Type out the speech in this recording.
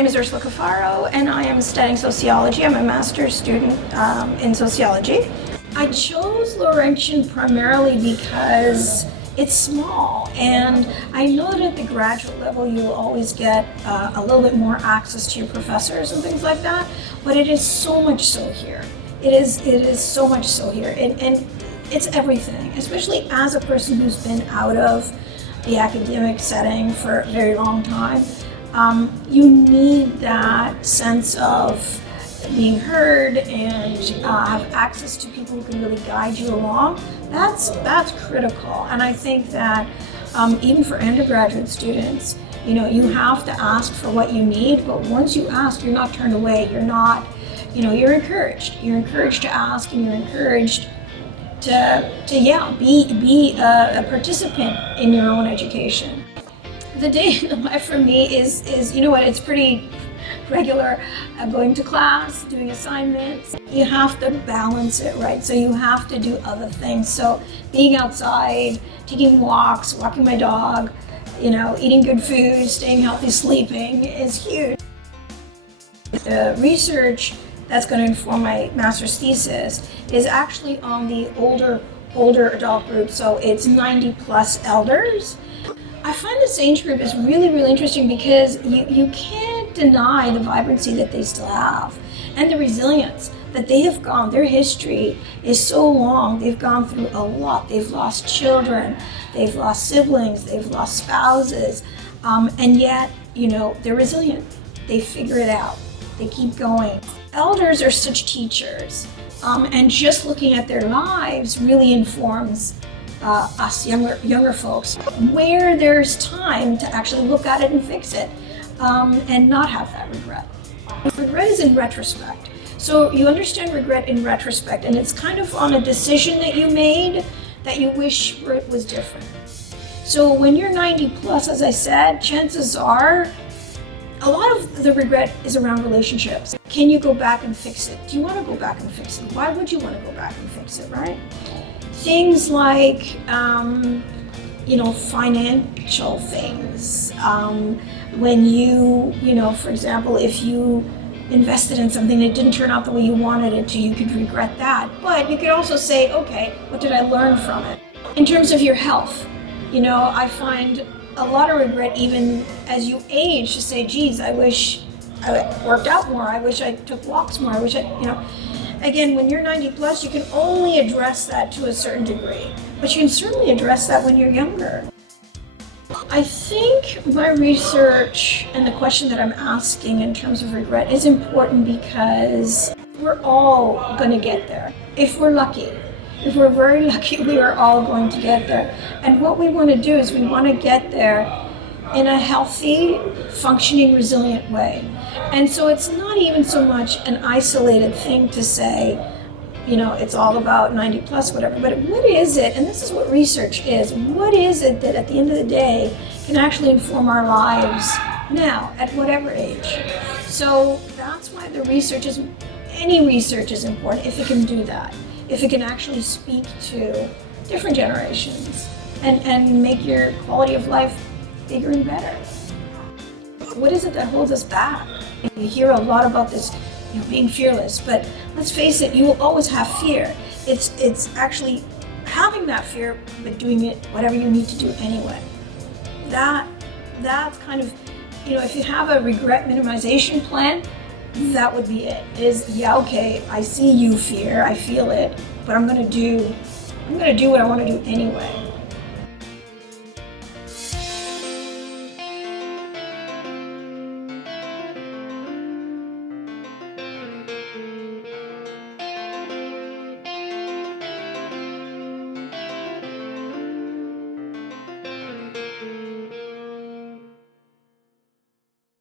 name is Ursula Cafaro, and I am studying sociology. I'm a master's student in sociology. I chose Laurentian primarily because it's small, and I know that at the graduate level you'll always get a little bit more access to your professors and things like that, but it is so much so here. It is so much so here, and it's everything, especially as a person who's been out of the academic setting for a very long time. You need that sense of being heard and have access to people who can really guide you along. That's critical, and I think that even for undergraduate students, you have to ask for what you need, but once you ask, you're not turned away. You're not, you're encouraged. You're encouraged to ask, and you're encouraged to be a participant in your own education. The day in the life for me is it's pretty regular, going to class, doing assignments. You have to balance it, right? So you have to do other things. So being outside, taking walks, walking my dog, eating good food, staying healthy, sleeping is huge. The research that's going to inform my master's thesis is actually on the older adult group. So it's 90 plus elders. I find this age group is really, really interesting because you can't deny the vibrancy that they still have and the resilience that they have gone. Their history is so long. They've gone through a lot. They've lost children, they've lost siblings, they've lost spouses, and yet, they're resilient. They figure it out. They keep going. Elders are such teachers, and just looking at their lives really informs us younger folks, where there's time to actually look at it and fix it, and not have that regret. Regret is in retrospect. So you understand regret in retrospect, and it's kind of on a decision that you made that you wish it was different. So when you're 90 plus, as I said, chances are a lot of the regret is around relationships. Can you go back and fix it? Do you want to go back and fix it? Why would you want to go back and fix it, right? Things like, financial things. When you, for example, if you invested in something that didn't turn out the way you wanted it to, you could regret that. But you could also say, okay, what did I learn from it? In terms of your health, I find a lot of regret even as you age to say, geez, I wish I worked out more. I wish I took walks more. I wish Again, when you're 90 plus, you can only address that to a certain degree, but you can certainly address that when you're younger. I think my research and the question that I'm asking in terms of regret is important because we're all going to get there. If we're lucky, if we're very lucky, we are all going to get there. And what we want to do is we want to get there in a healthy, functioning, resilient way. And so it's not even so much an isolated thing to say, it's all about 90 plus, whatever, but what is it, and this is what research is, what is it that at the end of the day can actually inform our lives now, at whatever age? So that's why any research is important if it can do that, if it can actually speak to different generations and make your quality of life bigger and better. What is it that holds us back? You hear a lot about this, being fearless, but let's face it, you will always have fear. It's actually having that fear, but doing it whatever you need to do anyway. That's kind of, if you have a regret minimization plan, that would be it. Okay, I see you fear, I feel it, but I'm gonna do what I want to do anyway.